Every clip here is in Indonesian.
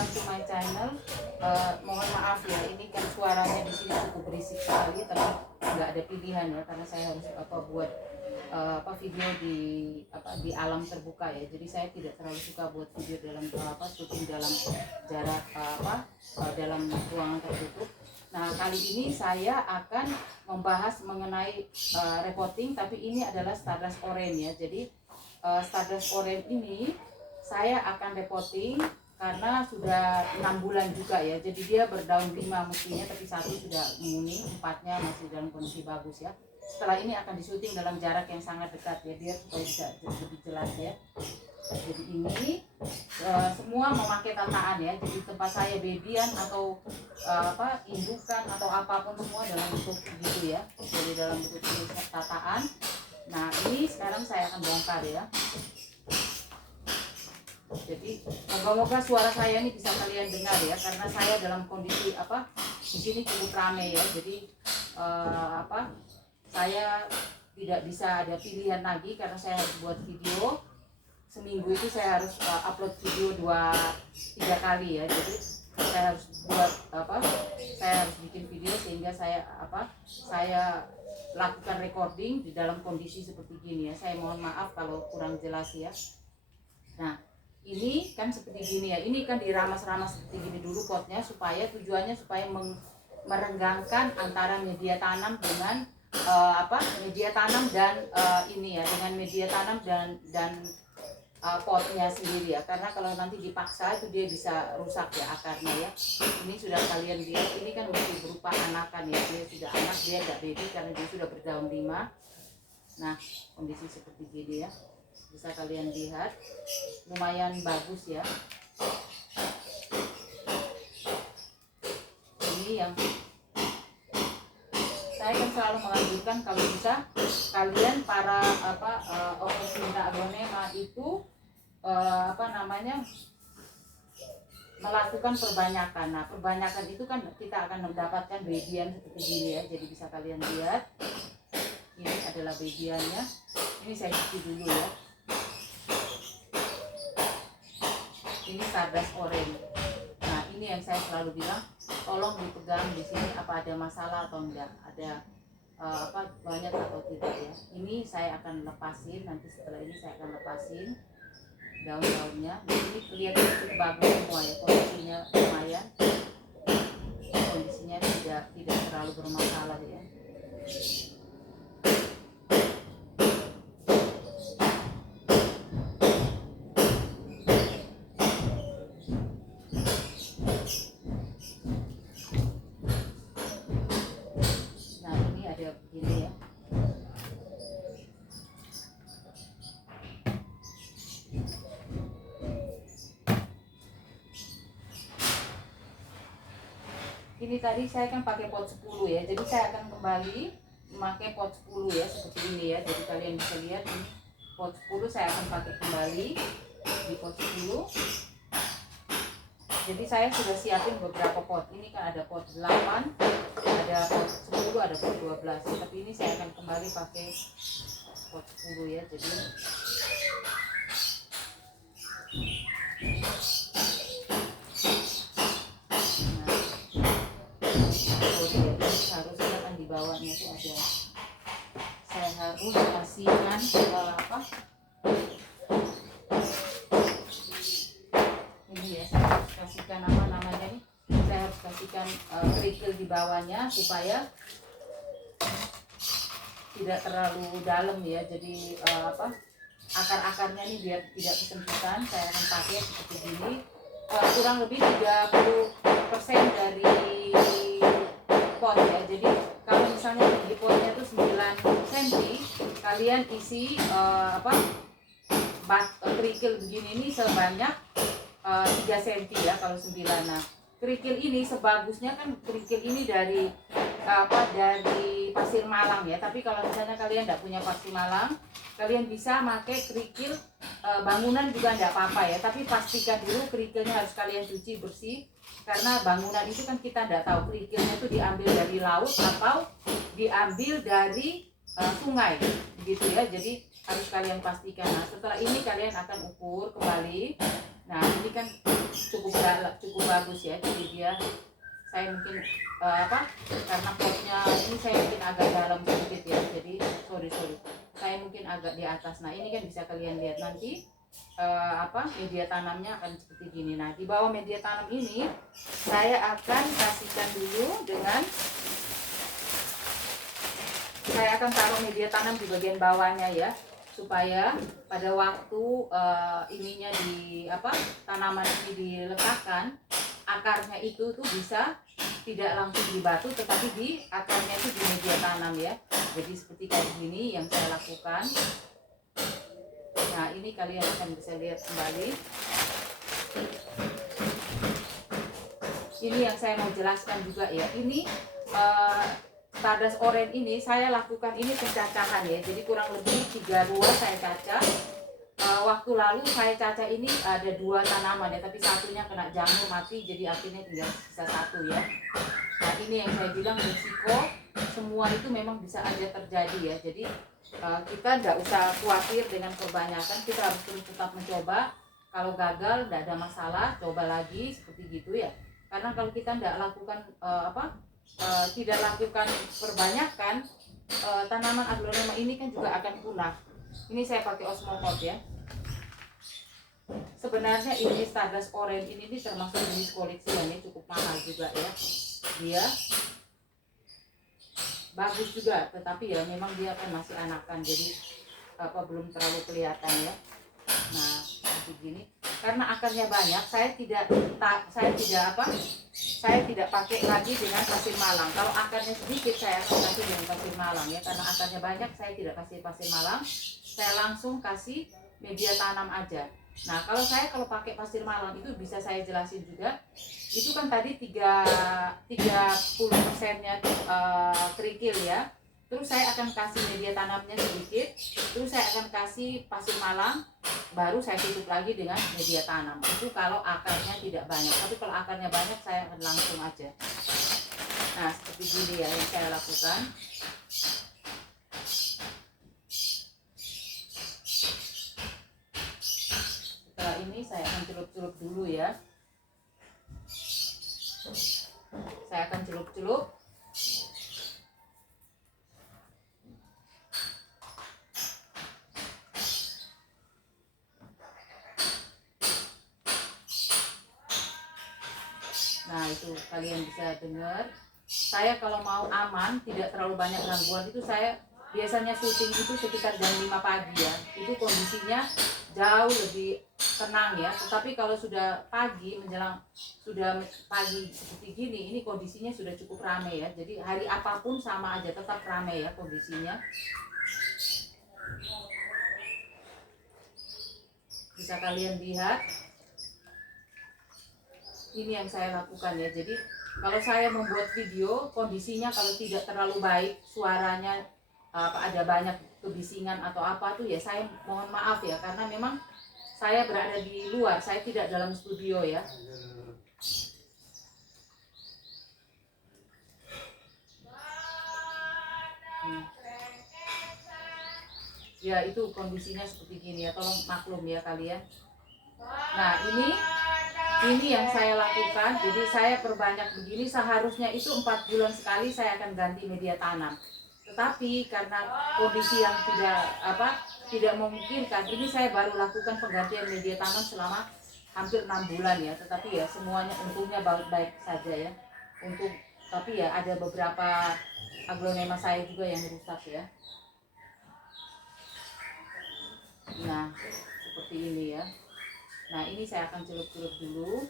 welcome to my channel. Mohon maaf ya, ini kan suaranya di sini cukup berisik sekali, tapi nggak ada pilihan ya, karena saya harus buat video di alam terbuka ya. Jadi saya tidak terlalu suka buat video dalam syuting dalam jarak dalam ruangan tertutup. Nah, kali ini saya akan membahas mengenai reporting, tapi ini adalah Stardust Orange ya. Jadi Stardust Orange ini saya akan reporting karena sudah 6 bulan juga ya. Jadi dia berdaun 5 mestinya, tapi 1 sudah menguning, 4-nya masih dalam kondisi bagus ya. Setelah ini akan disuting dalam jarak yang sangat dekat ya, biar supaya bisa lebih jelas ya. Jadi ini semua memakai tataan ya. Jadi tempat saya babyan atau indukan atau apapun semua dalam bentuk gitu ya. Jadi dalam bentuk tataan. Nah, ini sekarang saya akan bongkar ya. Jadi moga-moga suara saya ini bisa kalian dengar ya, karena saya dalam kondisi di sini cukup ramai ya. Jadi saya tidak bisa ada pilihan lagi karena saya harus buat video. Seminggu itu saya harus upload video 2-3 kali ya. Jadi saya harus buat saya harus bikin video sehingga saya lakukan recording di dalam kondisi seperti gini ya. Saya mohon maaf kalau kurang jelas ya. Nah, ini kan seperti gini ya. Ini kan diramas-ramas seperti gini dulu potnya, supaya tujuannya supaya merenggangkan antara media tanam dengan media tanam dan ini ya, dengan media tanam dan potnya sendiri ya. Karena kalau nanti dipaksa itu dia bisa rusak ya akarnya ya. Ini sudah kalian lihat, ini kan masih berupa anakan ya. Dia sudah anak, dia enggak baby karena dia sudah berdaun 5. Nah, kondisi seperti gini ya. Bisa kalian lihat lumayan bagus ya. Ini yang saya kan selalu menganjurkan kalau bisa kalian para pecinta aglonema itu melakukan perbanyakan. Nah, perbanyakan itu kan kita akan mendapatkan babyan seperti gini ya. Jadi bisa kalian lihat ini adalah babyannya. Ini saya cuci dulu ya. Ini Stardust Orange. Nah, ini yang saya selalu bilang, tolong dipegang di sini apa ada masalah atau enggak, ada banyak atau tidak ya. Ini saya akan lepasin, nanti setelah ini saya akan lepasin daun-daunnya. Ini kelihatan cukup bagus semua ya, kondisinya lumayan, kondisinya tidak terlalu bermasalah ya. Gini ya. Ini tadi saya kan pakai pot 10 ya. Jadi saya akan kembali memakai pot 10 ya, seperti ini ya. Jadi kalian bisa lihat ini pot 10 saya akan pakai kembali di pot 10. Jadi saya sudah siapin beberapa pot. Ini kan ada pot 8, ada pot 10, ada pot 12. Tapi ini saya akan kembali pakai pot 10 ya. Jadi harusnya kan di bawahnya itu ada, saya harus kasihkan ini ya, saya harus kasihkan namanya nih, saya harus kasihkan kerikil di bawahnya supaya tidak terlalu dalam ya. Jadi akar-akarnya ini biar tidak kesempitan. Saya akan pakai seperti ini, kurang lebih 30% dari pot ya. Jadi kalau misalnya di potnya itu 9 cm, kalian isi kerikil begini ini sebanyak 3 cm ya kalau 9. Nah, kerikil ini sebagusnya kan kerikil ini dari dari pasir malang ya. Tapi kalau misalnya kalian tidak punya pasir malang, kalian bisa pakai kerikil bangunan juga tidak apa-apa ya. Tapi pastikan dulu kerikilnya harus kalian cuci bersih, karena bangunan itu kan kita tidak tahu kerikilnya itu diambil dari laut atau diambil dari sungai begitu ya. Jadi harus kalian pastikan. Nah, setelah ini kalian akan ukur kembali. Nah ini kan cukup bagus ya, jadi dia saya mungkin karena potnya ini saya mungkin agak dalam sedikit ya, jadi sorry saya mungkin agak di atas. Nah ini kan bisa kalian lihat nanti media tanamnya akan seperti gini. Nah di bawah media tanam ini saya akan kasihkan dulu dengan, saya akan taruh media tanam di bagian bawahnya ya, supaya pada waktu ininya tanaman ini diletakkan, akarnya itu tuh bisa tidak langsung di batu, tetapi di akarnya itu di media tanam ya. Jadi seperti kayak gini yang saya lakukan. Nah ini kalian akan bisa lihat kembali. Ini yang saya mau jelaskan juga ya. Ini Stardust Orange ini saya lakukan ini pencacahan ya. Jadi kurang lebih 3 ruas saya cacah. Waktu lalu saya cacah ini ada 2 tanaman ya, tapi satunya kena jamur mati, jadi akhirnya tinggal sisa 1 ya. Nah ini yang saya bilang risiko semua itu memang bisa aja terjadi ya. Jadi kita nggak usah khawatir dengan kebanyakan, kita harus terus tetap mencoba. Kalau gagal tidak ada masalah, coba lagi seperti gitu ya. Karena kalau kita tidak lakukan tidak lakukan perbanyakan, tanaman aglonema ini kan juga akan punah. Ini saya pakai Osmocote ya. Sebenarnya ini Stardust Orange ini termasuk jenis koleksi yang cukup mahal juga ya. Dia bagus juga, tetapi ya memang dia kan masih anakan, jadi belum terlalu kelihatan ya. Nah seperti gini, karena akarnya banyak, saya tidak pakai lagi dengan pasir malang. Kalau akarnya sedikit saya akan kasih dengan pasir malang ya, karena akarnya banyak saya tidak kasih pasir malang, saya langsung kasih media tanam aja. Nah kalau pakai pasir malang itu bisa saya jelasin juga, itu kan tadi 30%-nya kerikil ya. Terus saya akan kasih media tanamnya sedikit, terus saya akan kasih pasir malang, baru saya tutup lagi dengan media tanam. Itu kalau akarnya tidak banyak, tapi kalau akarnya banyak saya akan langsung aja. Nah seperti gini ya yang saya lakukan. Setelah ini saya akan celup-celup dulu ya. Saya akan celup-celup. Nah itu kalian bisa dengar. Saya kalau mau aman, tidak terlalu banyak gangguan, itu saya biasanya syuting itu sekitar jam 5 pagi ya. Itu kondisinya jauh lebih tenang ya. Tetapi kalau sudah pagi seperti gini, ini kondisinya sudah cukup ramai ya. Jadi hari apapun sama aja tetap ramai ya kondisinya. Bisa kalian lihat. Ini yang saya lakukan ya. Jadi kalau saya membuat video, kondisinya kalau tidak terlalu baik, suaranya ada banyak kebisingan atau apa tuh ya, saya mohon maaf ya, karena memang saya berada di luar, saya tidak dalam studio ya. Ya itu kondisinya seperti gini ya, tolong maklum ya kalian. Nah ini yang saya lakukan. Jadi saya perbanyak begini, seharusnya itu 4 bulan sekali saya akan ganti media tanam. Tetapi karena kondisi yang tidak memungkinkan, ini saya baru lakukan penggantian media tanam selama hampir 6 bulan ya. Tetapi ya semuanya untungnya baik-baik saja ya. Tapi ya ada beberapa aglonema saya juga yang rusak ya. Nah seperti ini ya. Nah ini saya akan celup-celup dulu.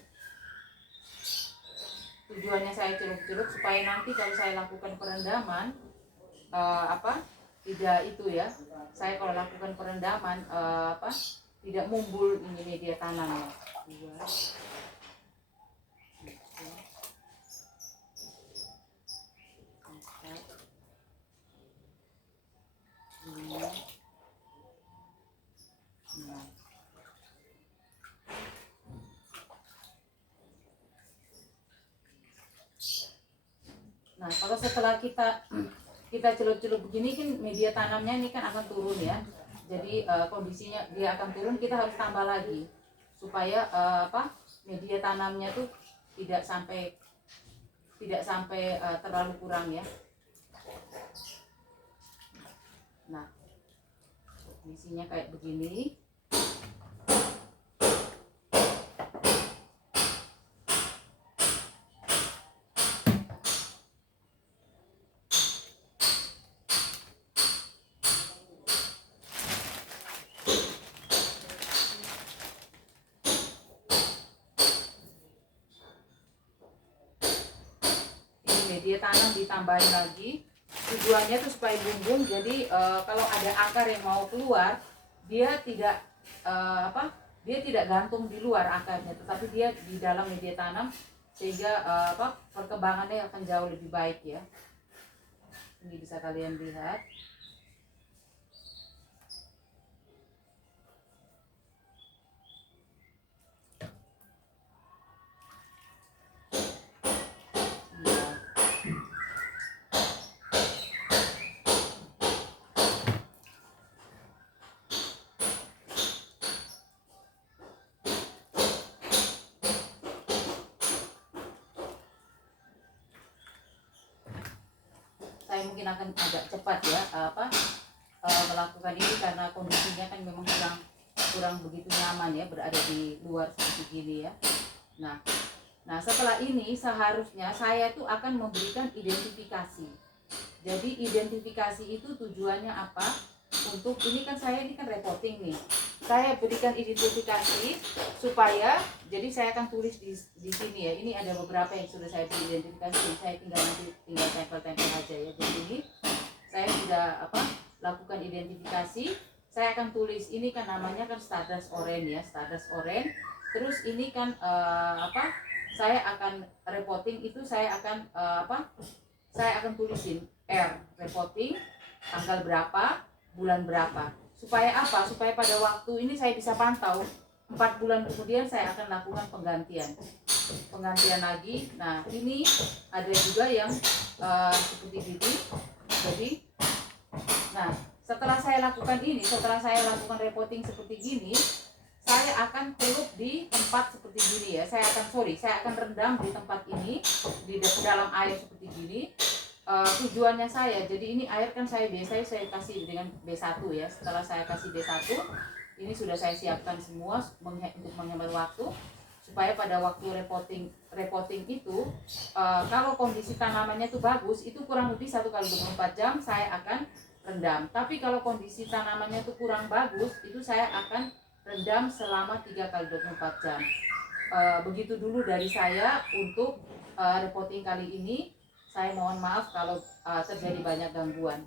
Tujuannya saya celup-celup supaya nanti kalau saya lakukan perendaman tidak itu ya. Saya kalau lakukan perendaman tidak mumbul ini media tanamnya. Nah kalau setelah kita celup-celup begini kan media tanamnya ini kan akan turun ya. Jadi kondisinya dia akan turun, kita harus tambah lagi supaya media tanamnya tuh tidak sampai terlalu kurang ya. Nah, isinya kayak begini. Media tanam ditambahin lagi, tujuannya tuh supaya bumbung. Jadi kalau ada akar yang mau keluar, dia tidak dia tidak gantung di luar akarnya, tetapi dia di dalam media tanam, sehingga perkembangannya akan jauh lebih baik ya. Ini bisa kalian lihat. Saya mungkin akan agak cepat ya melakukan ini karena kondisinya kan memang kurang begitu nyaman ya berada di luar seperti gini ya. Nah setelah ini seharusnya saya tuh akan memberikan identifikasi. Jadi identifikasi itu tujuannya apa? Untuk ini kan reporting nih. Saya berikan identifikasi supaya, jadi saya akan tulis di sini ya. Ini ada beberapa yang sudah saya beri identifikasi. Saya tinggal tempel aja ya. Jadi ini saya sudah lakukan identifikasi. Saya akan tulis ini kan namanya kan Stardust Orange ya, Stardust Orange. Terus ini kan saya akan reporting itu saya akan tulisin R reporting tanggal berapa, bulan berapa. Supaya apa? Supaya pada waktu ini saya bisa pantau 4 bulan kemudian saya akan lakukan penggantian lagi. Nah ini ada juga yang seperti ini. Jadi nah setelah saya lakukan reporting seperti gini, saya akan celup di tempat seperti gini ya. Saya akan rendam di tempat ini di dalam air seperti gini. Tujuannya jadi ini air kan saya kasih dengan B1 ya. Setelah saya kasih B1, ini sudah saya siapkan semua untuk menghemat waktu, supaya pada waktu reporting itu kalau kondisi tanamannya itu bagus, itu kurang lebih 1 kali 24 jam saya akan rendam. Tapi kalau kondisi tanamannya itu kurang bagus, itu saya akan rendam selama 3 kali 24 jam. Begitu dulu dari saya untuk reporting kali ini. Saya mohon maaf kalau terjadi banyak gangguan.